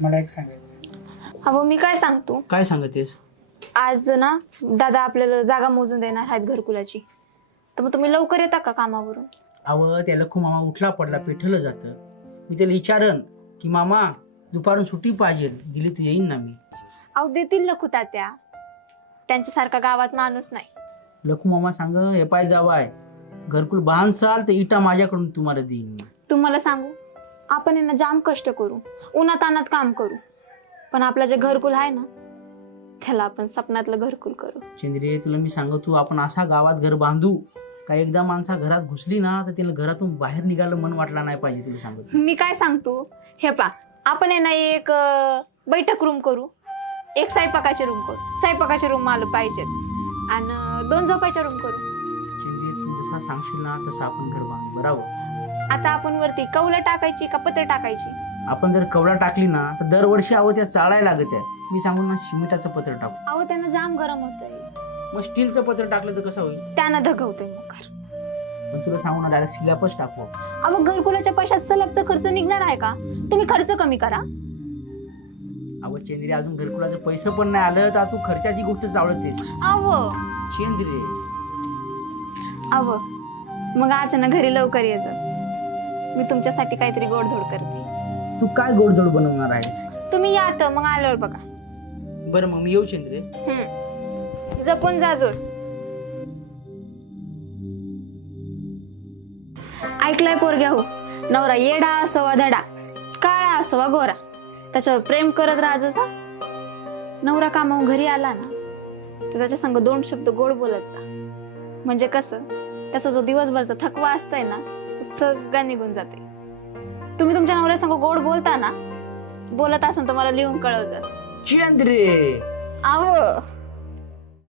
मला एक सांगायचं. अहो मी काय सांगतो, काय सांगतेस? आज ना दादा आपल्याला जागा मोजून देणार आहेत घरकुलाची, तर मग तुम्ही लवकर येता का कामावरून? अव त्या लखू मामा उठला पडला पेठलं जातं. मी त्याला विचारन की मामा दुपारून सुट्टी पाहिजे, दिली तर येईन ना मी. अहो देतील लखू तात्या, त्यांच्यासारखा गावात माणूस नाही. लखू मामा सांग हे पाय जावाय घरकुल बांध चाल तर इटा माझ्याकडून तुम्हाला देईन मी. तुम्हाला सांगू, आपण यांना जाम कष्ट करू, उन्हातानात काम करू, पण आपलं जे घरकुल आहे ना त्याला आपण सपनातलं घरकुल करू. चंद्रे तुला मी सांगतो, आपण असा गावात घर बांधू का एकदा माणसा घरात घुसली ना तर तिला घरातून बाहेर निघायला मन वाटला नाही पाहिजे. तुला सांगतो मी काय सांगतो, हे पा आपण यांना एक बैठक रूम करू, एक स्वयंपाकाचे रूम करू, स्वयंपाकाचे रूम मला पाहिजेत, आणि 2 झोपायच्या रूम करू. चंद्रे तू जसा सांगशील ना तसं आपण घर बांधू. बरोबर. आता आपण वरती कौलं टाकायची का पत्र टाकायची? आपण जर कवडा टाकली ना तर दरवर्षी अहो त्या चाळायला लागत आहे. मी सांगून ना सिमेंटाचं पत्र टाकू. अहो त्यांना जाम गरम होतंय, मग स्टीलचं पत्र टाकलं तर कसं होईल? त्यांना धगवतंय मग घर. पण तुला सांगू ना डायरेक्ट स्लॅबच टाकू. अहो घरकुलाच्या पैशात स्लॅबचा खर्च निघणार आहे का? तुम्ही खर्च कमी करा. अहो चंद्रे अजून घरकुलाचं पैसे पण नाही आलं तर तू खर्चाची गोष्ट चावळतेस. अहो चंद्रे अहो मग आज ना घरी लवकर यायचं, मी तुमच्यासाठी काहीतरी गोडधोड करते. तू काय गोडधोड बनवणार आहेस? तुम्ही या तर मग आल्यावर बघा. बरं मग मी येऊ चंद्रे. जपून जाजोस. ऐकलंय पोरग्या हो, नवरा येडा असावा धडा, काळा असावा गोरा, त्याच्यावर प्रेम करत राहायचा. नवरा कामावून घरी आला ना तर त्याच्या संग 2 शब्द गोड बोलत जा, म्हणजे कसं त्याचा जो दिवसभरचा थकवा असतंय ना सगळं निघून जाते. तुम्ही तुमच्या नवऱ्या संग गोड बोलता ना, बोलत असाल तर मला लिहून कळवत. चंद्रे अहो